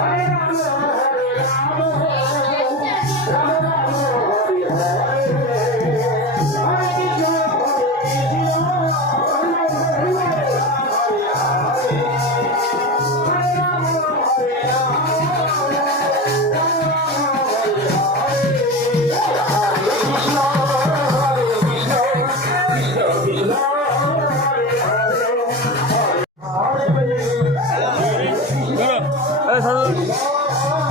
Gracias. 哎，他二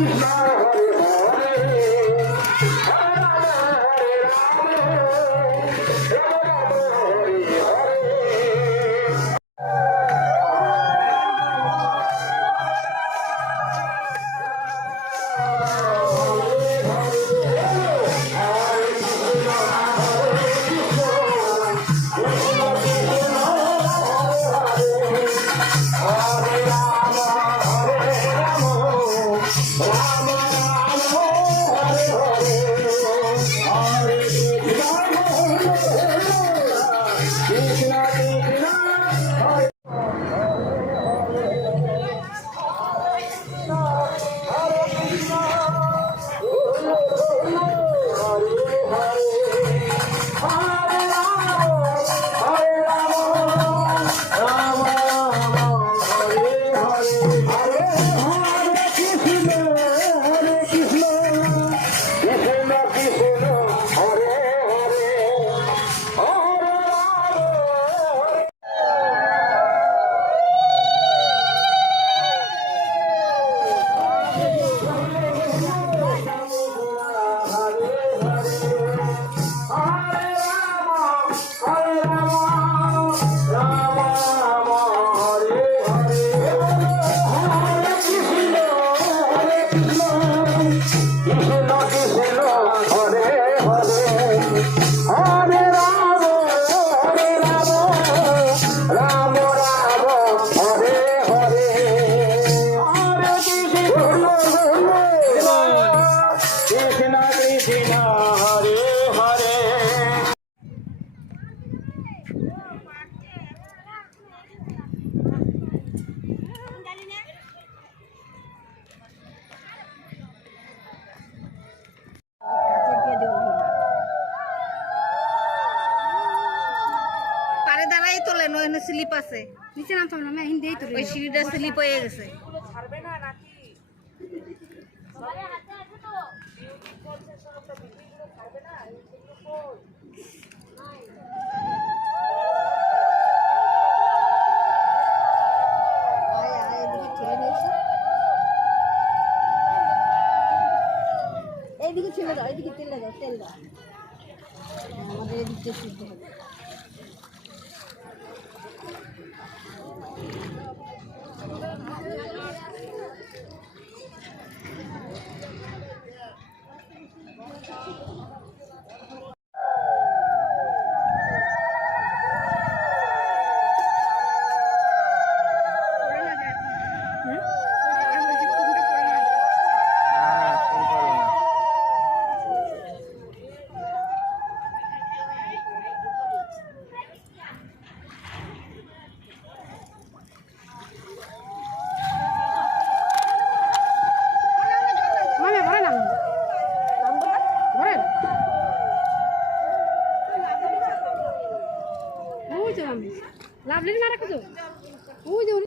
Yes. দাঁড়াই ওখানে slip আছে। নিচে নামতাম না আমি হিন্দি তো ওই সিঁড়িটা স্লিপ হয়ে গেছে। এইদিকে দাও এইদিকে তেলে দাও তেল দাও। আমাদের এদিকে সিদ্ধ হবে।